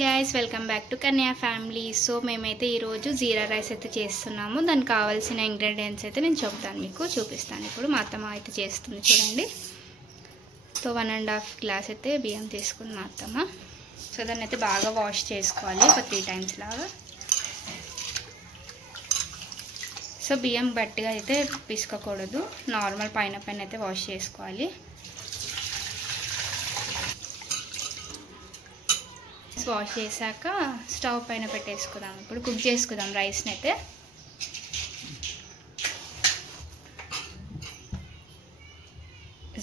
guys, welcome back to Kanya family. So మేమైతే ఈ రోజు జీరా రైస్ అయితే చేస్తున్నాము. దానికి కావాల్సిన ఇంగ్రీడియెంట్స్ అయితే నేను చెప్తాను, మీకు చూపిస్తాను. ఇప్పుడు మా అత్తమ్మ అయితే చేస్తుంది చూడండి. సో 1.5 గ్లాస్ అయితే బియ్యం తీసుకుంది మా అత్తమ్మ. సో దాన్ని అయితే బాగా వాష్ చేసుకోవాలి ఒక 3 times లాగా. సో బియ్యం గట్టిగా అయితే పిసుకోకూడదు, నార్మల్ పైన అయితే వాష్ చేసుకోవాలి. వాష్ చేశాక స్టవ్ పైన పెట్టేసుకుందాం. ఇప్పుడు కుక్ చేసుకుందాం రైస్ని అయితే.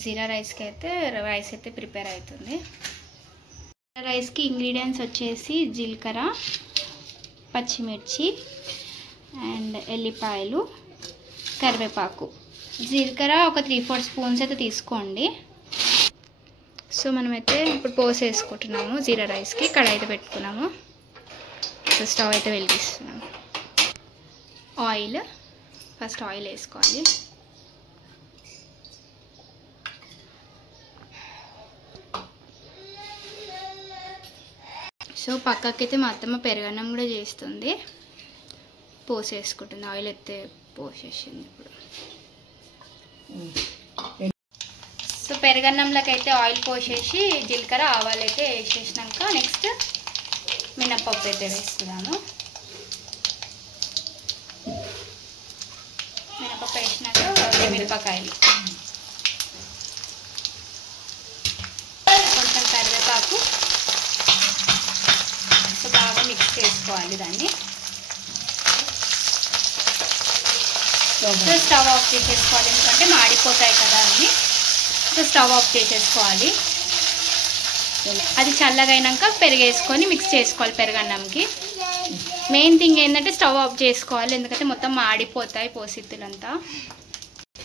జీరా రైస్కి అయితే రైస్ అయితే ప్రిపేర్ అవుతుంది. రైస్కి ఇంగ్రీడియంట్స్ వచ్చేసి జీలకర్ర, పచ్చిమిర్చి అండ్ ఎల్లిపాయలు, కరివేపాకు. జీలకర్ర ఒక 3-4 స్పూన్స్ అయితే తీసుకోండి. సో మనమైతే ఇప్పుడు పోసేసుకుంటున్నాము జీరా రైస్కి. కడాయి అయితే పెట్టుకున్నాము. సో స్టవ్ అయితే వెలిగిస్తున్నాము. ఫస్ట్ ఆయిల్ వేసుకోవాలి. సో పక్కకైతే మా అత్తమ్మ పెరుగన్నం కూడా చేస్తుంది, పోసేసుకుంటుంది. ఆయిల్ అయితే పోసేసింది ఇప్పుడు. సో పెరుగన్నంలోకి అయితే ఆయిల్ పోసేసి జీలకర్ర ఆవాలు అయితే వేసేసినాక నెక్స్ట్ మినప్పప్పు అయితే వేసుకున్నాము. మినప్పప్పు వేసినాక మిరపకాయలు, కొంచెం కరివేపాకు. సో బాగా మిక్స్ చేసుకోవాలి దాన్ని. సో స్టవ్ ఆఫ్ చేసేసుకోవాలి, ఎందుకంటే మాడిపోతాయి కదా అన్నీ. సో స్టవ్ ఆఫ్ చేసేసుకోవాలి. అది చల్లగా అయినాక పెరుగేసుకొని మిక్స్ చేసుకోవాలి పెరుగన్నంకి. మెయిన్ థింగ్ ఏంటంటే స్టవ్ ఆఫ్ చేసుకోవాలి, ఎందుకంటే మొత్తం మాడిపోతాయి పోసిత్తులంతా.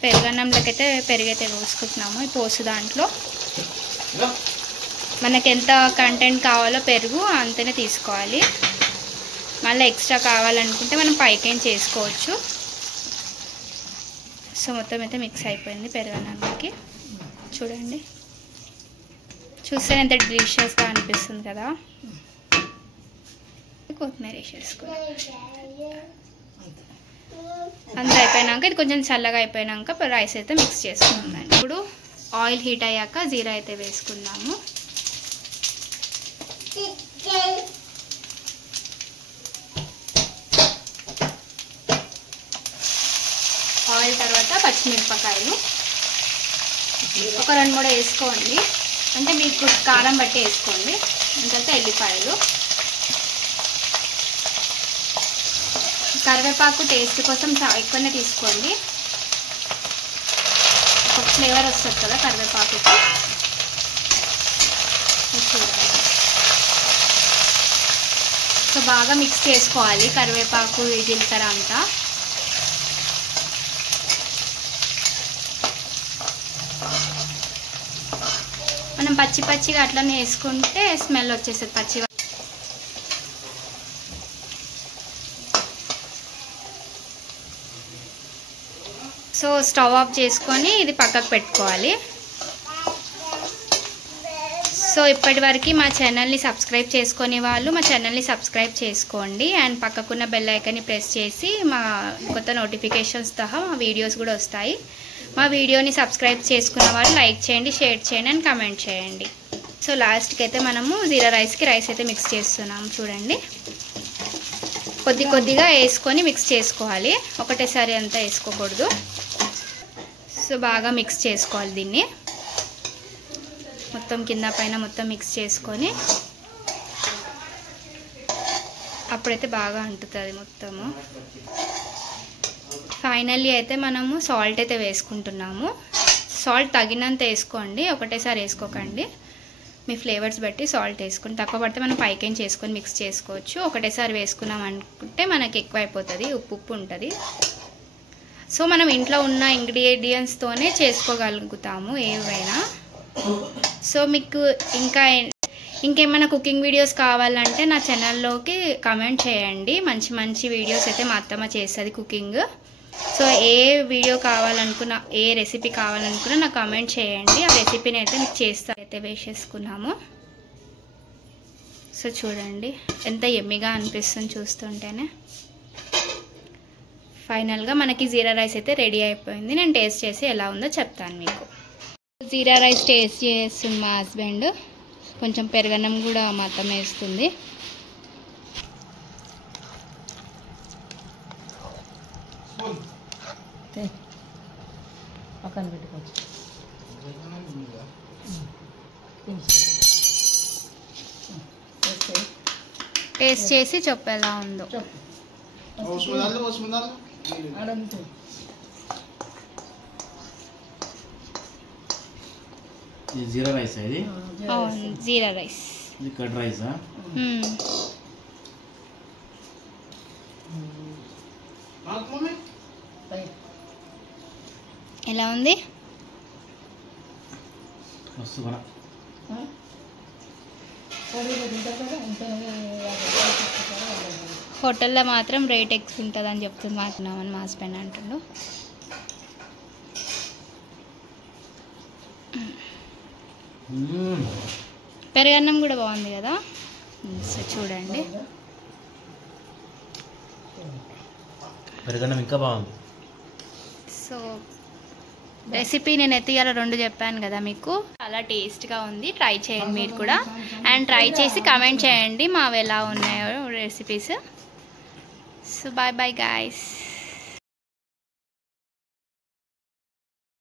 పెరుగన్నంలోకి అయితే పెరుగైతే పోసుకుంటున్నాము. ఈ పోసు దాంట్లో మనకి ఎంత కంటెంట్ కావాలో పెరుగు అంతనే తీసుకోవాలి. మళ్ళీ ఎక్స్ట్రా కావాలనుకుంటే మనం పైకేం చేసుకోవచ్చు. సో మొత్తం అయితే మిక్స్ అయిపోయింది పెరుగన్నంకి. చూడండి, చూస్తే ఎంత డిలీషియస్గా అనిపిస్తుంది కదా. కొత్తిమీర వేసేసుకుని అంతా అయిపోయినాక, ఇది కొంచెం చల్లగా అయిపోయినాక రైస్ అయితే మిక్స్ చేసుకుందాం. ఇప్పుడు ఆయిల్ హీట్ అయ్యాక జీరా అయితే వేసుకుందాము. ఆయిల్ తర్వాత పచ్చిమిరపకాయలు ఒక 2-3 వేసుకోండి, అంటే మీకు కారం బట్టి వేసుకోండి. తర్వాత ఎల్లిపాయలు, కరివేపాకు టేస్ట్ కోసం ఎక్కువనే తీసుకోండి, ఒక ఫ్లేవర్ వస్తుంది కదా కరివేపాకుకి. సో బాగా మిక్స్ చేసుకోవాలి కరివేపాకు, జీలకర్ర అంతా. మనం పచ్చిగా అట్లనే వేసుకుంటే స్మెల్ వచ్చేస్తుంది పచ్చి. సో స్టవ్ ఆఫ్ చేసుకొని ఇది పక్కకు పెట్టుకోవాలి. సో ఇప్పటివరకు మా ఛానల్ని సబ్స్క్రైబ్ చేసుకునే వాళ్ళు మా ఛానల్ని సబ్స్క్రైబ్ చేసుకోండి. అండ్ పక్కకున్న బెల్ ఐకాన్ని ప్రెస్ చేసి మా కొత్త నోటిఫికేషన్స్ సహా మా వీడియోస్ కూడా వస్తాయి. మా వీడియోని సబ్స్క్రైబ్ చేసుకున్న వాళ్ళు లైక్ చేయండి, షేర్ చేయండి అండ్ కమెంట్ చేయండి. సో లాస్ట్కి అయితే మనము జీరా రైస్కి రైస్ అయితే మిక్స్ చేస్తున్నాము. చూడండి, కొద్దిగా వేసుకొని మిక్స్ చేసుకోవాలి, ఒకటేసారి అంతా వేసుకోకూడదు. సో బాగా మిక్స్ చేసుకోవాలి దీన్ని మొత్తం, కింద పైన మొత్తం మిక్స్ చేసుకొని. అప్పుడైతే బాగా అంటుతుంది మొత్తము. ఫైనల్లీ అయితే మనము సాల్ట్ అయితే వేసుకుంటున్నాము. సాల్ట్ తగినంత వేసుకోండి, ఒకటేసారి వేసుకోకండి. మీ ఫ్లేవర్స్ బట్టి సాల్ట్ వేసుకొని, తక్కువ పడితే మనం పైకేం చేసుకొని మిక్స్ చేసుకోవచ్చు. ఒకటేసారి వేసుకున్నాం అనుకుంటే మనకి ఎక్కువ అయిపోతుంది, ఉప్పు ఉంటుంది. సో మనం ఇంట్లో ఉన్న ఇంగ్రీడియంట్స్తోనే చేసుకోగలుగుతాము ఏవైనా. సో మీకు ఇంకేమైనా కుకింగ్ వీడియోస్ కావాలంటే నా ఛానల్లోకి కమెంట్ చేయండి. మంచి వీడియోస్ అయితే మా అత్తమ్మ చేస్తుంది కుకింగ్. సో ఏ వీడియో కావాలనుకున్నా, ఏ రెసిపీ కావాలనుకున్నా నాకు కమెంట్ చేయండి. ఆ రెసిపీని అయితే మీకు చేస్తా. అయితే వేసేసుకున్నాము. సో చూడండి ఎంత యమ్మీగా అనిపిస్తుంది చూస్తుంటేనే. ఫైనల్గా మనకి జీరా రైస్ అయితే రెడీ అయిపోయింది. నేను టేస్ట్ చేసి ఎలా ఉందో చెప్తాను మీకు. జీరా రైస్ టేస్ట్ చేస్తుంది మా హస్బెండ్. కొంచెం పెరుగన్నం కూడా మొత్తం వేస్తుంది. పక్కన పెట్టుకోవచ్చు. టేస్ట్ చేసి చెప్పు ఎలా ఉందో. జీరా రైస్ ఇది? అవును జీరా రైస్. ఇది కర్డ్ రైసా? ఎలా ఉంది? వస్తున్నా హోటల్లో మాత్రం రేట్ ఎక్కువ ఉంటుంది అని చెప్తుంది మాట్లాడమని మా హస్బెండ్ అంటుండు. పెరుగన్నం కూడా బాగుంది కదా. సో చూడండి పెరుగన్నం ఇంకా బాగుంది. సో రెసిపీ నేను ఎత్తియాల 2 చెప్పాను కదా మీకు. చాలా టేస్ట్గా ఉంది. ట్రై చేయండి మీరు కూడా. అండ్ ట్రై చేసి కమెంట్ చేయండి మావి ఎలా ఉన్నాయో recipes. So bye bye guys.